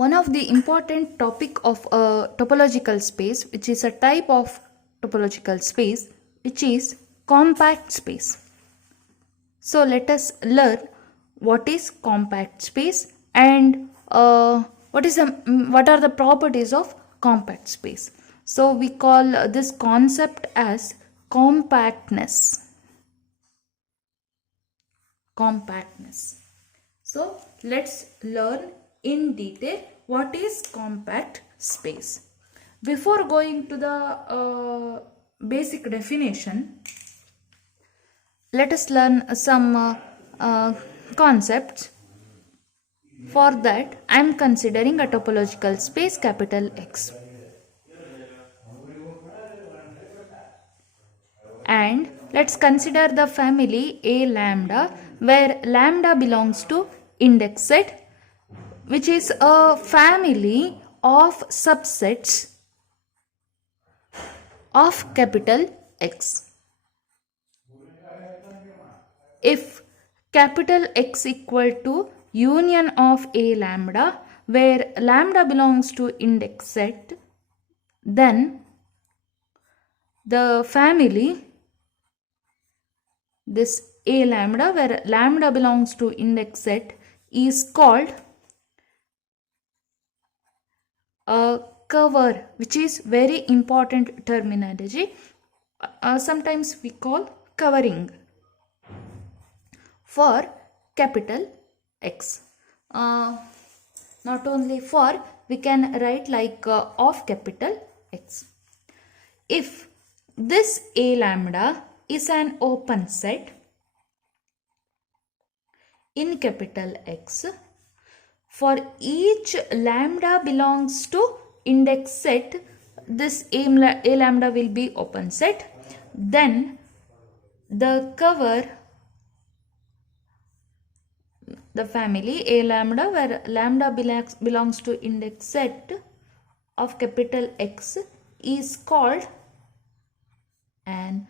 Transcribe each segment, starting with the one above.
One of the important topic of a topological space, which is a type of topological space, which is compact space. So let us learn what is compact space and what are the properties of compact space. So we call this concept as compactness. Compactness. So let's learn in detail what is compact space. Before going to the basic definition, let us learn some concepts. For that, I am considering a topological space capital X. And let's consider the family A lambda, where lambda belongs to index set, which is a family of subsets of capital X. If capital X equal to union of A lambda, where lambda belongs to index set, then the family, this A lambda, where lambda belongs to index set, is called a cover, which is very important terminology. Sometimes we call covering for capital X. Not only for, we can write like of capital X. If this A lambda is an open set in capital X, for each lambda belongs to index set, this A lambda will be open set. Then the cover, the family A lambda, where lambda belongs to index set of capital X, is called an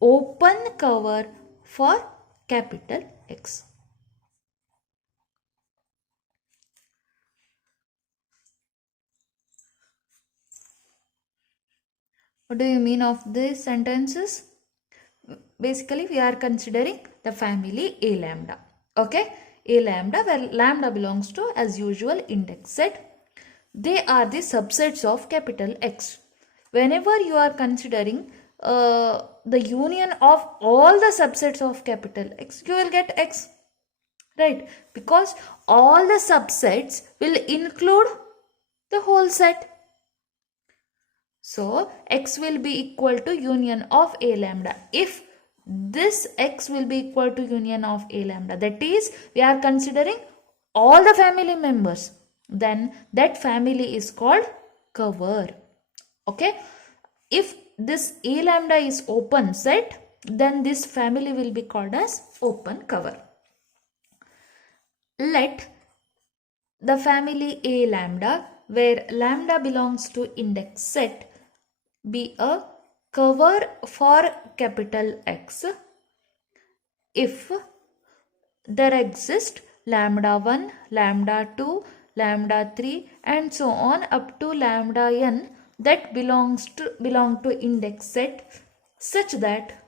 open cover for capital X. What do you mean of these sentences? Basically, we are considering the family A lambda. Okay, A lambda, where lambda belongs to, as usual, index set. They are the subsets of capital X. Whenever you are considering the union of all the subsets of capital X, you will get X, right? Because all the subsets will include the whole set. So X will be equal to union of A lambda. If this X will be equal to union of A lambda, that is, we are considering all the family members, then that family is called cover. Okay, if this A lambda is open set, then this family will be called as open cover. Let the family A lambda, where lambda belongs to index set, be a cover for capital X if there exist lambda 1, lambda 2, lambda 3 and so on up to lambda n that belong to index set, such that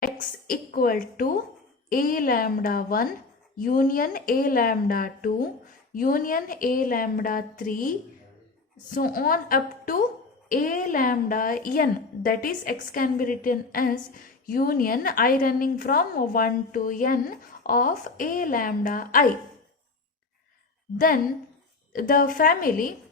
X equal to A lambda 1 union A lambda 2 union A lambda 3 so on up to A lambda n, that is, X can be written as union I running from 1 to n of A lambda I. Then the family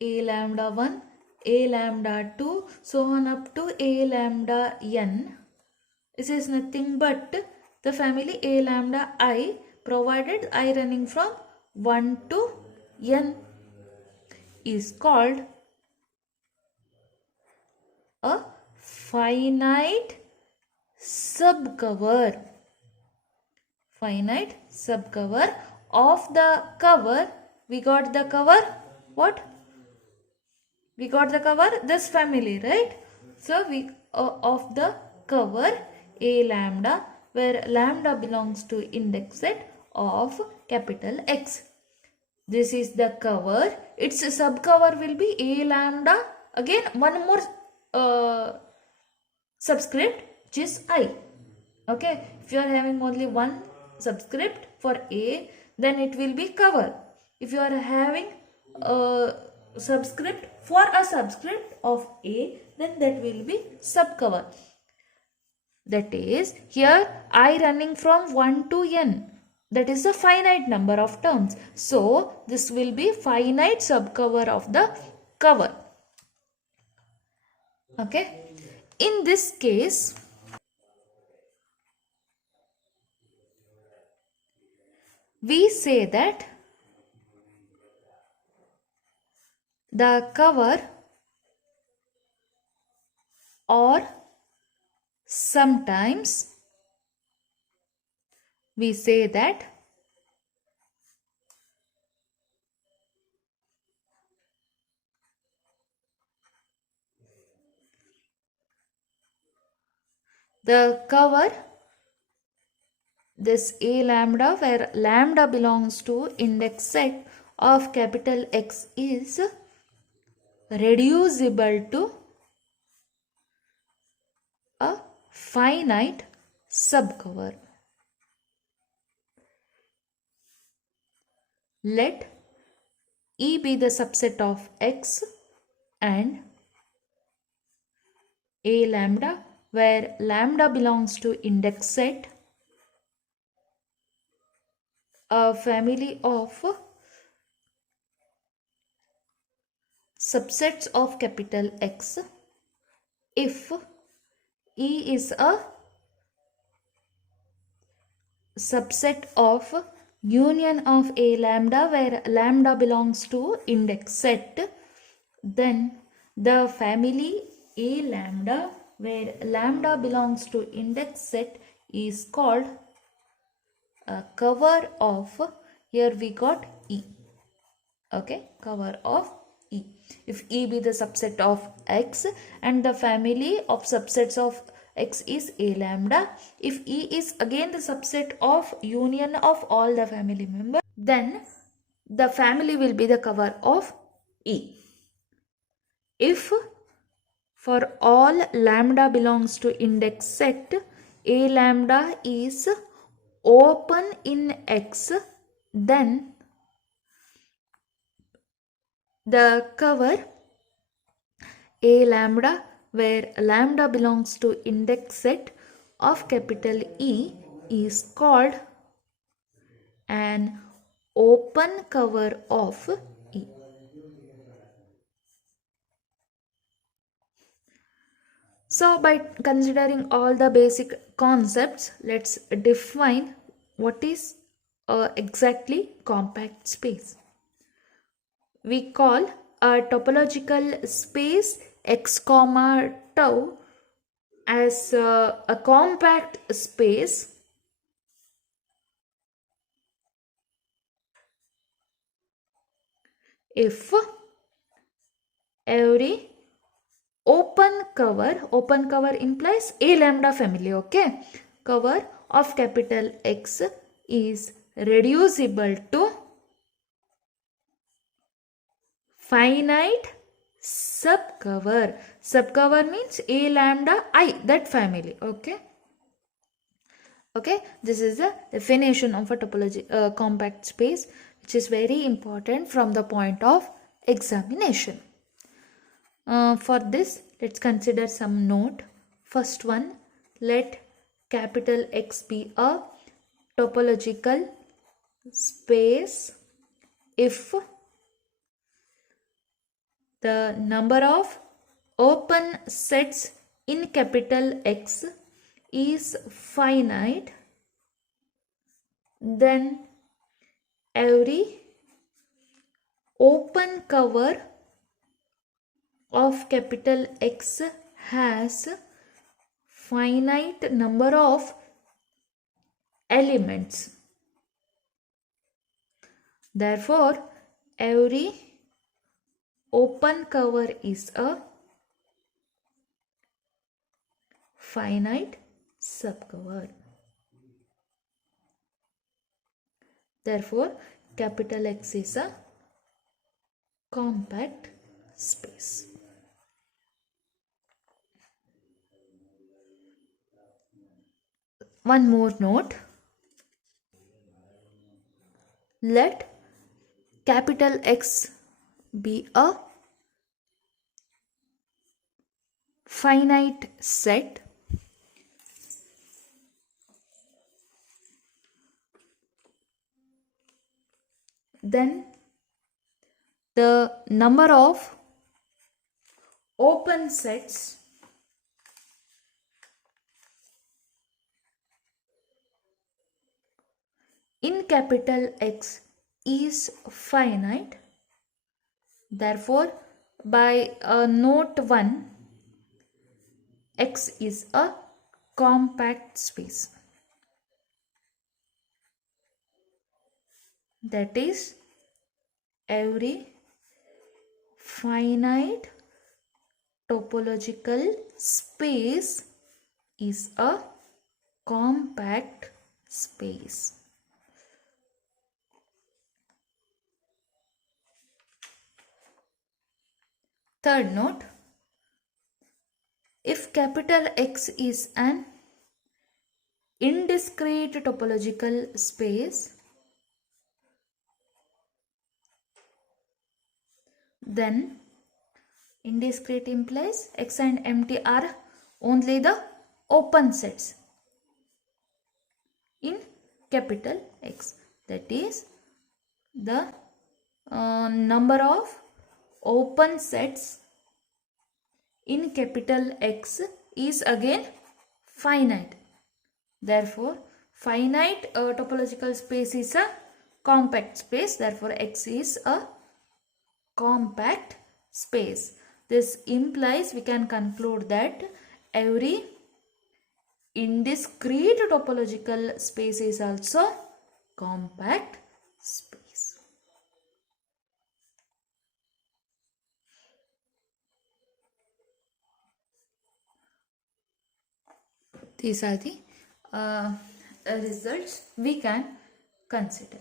A lambda 1, A lambda 2, so on up to A lambda n, this is nothing but the family A lambda I, provided I running from 1 to n, is called a finite subcover. Finite subcover of the cover. We got the cover. What? We got the cover, this family, right? So we of the cover A lambda, where lambda belongs to index set of capital X. This is the cover. Its subcover will be A lambda. Again, one more subscript, which is I. Okay, if you are having only one subscript for A, then it will be cover. If you are having a subscript for a subscript of A, then that will be subcover. That is, here I running from 1 to n. That is a finite number of terms. So, this will be finite subcover of the cover. Okay. In this case, we say that the cover, or sometimes we say that the cover, this A lambda, where lambda belongs to index set of capital X, is reducible to a finite subcover. Let E be the subset of X and A lambda, where lambda belongs to index set, a family of subsets of capital X, if E is a subset of union of A lambda, where lambda belongs to index set, then the family A lambda, where lambda belongs to index set, is called a cover of, here we got E. Okay, cover of E. If E be the subset of X and the family of subsets of X is A lambda, if E is again the subset of union of all the family members, then the family will be the cover of E. If for all lambda belongs to index set, A lambda is open in X, then the cover A lambda, where lambda belongs to index set of capital E, is called an open cover of E. So, by considering all the basic concepts, let's define what is exactly compact space. We call a topological space x comma tau as a compact space if every open cover implies A lambda family, okay, cover of capital X is reducible to finite subcover. Subcover means A lambda I, that family, okay. Okay, this is the definition of a topology compact space, which is very important from the point of examination. For this, let's consider some note. First one, let capital X be a topological space if the number of open sets in capital X is finite, then every open cover of capital X has finite number of elements. Therefore, every open cover is a finite subcover. Therefore, capital X is a compact space. One more note. Let capital X be a finite set then the number of open sets in capital X is finite. Therefore, by note 1, X is a compact space. That is, every finite topological space is a compact space. Third note, if capital X is an indiscrete topological space, then indiscrete implies X and empty are only the open sets in capital X. That is, the number of open sets in capital X is again finite. Therefore, finite topological space is a compact space. Therefore, X is a compact space. This implies we can conclude that every indiscrete topological space is also compact space. These are the results we can consider.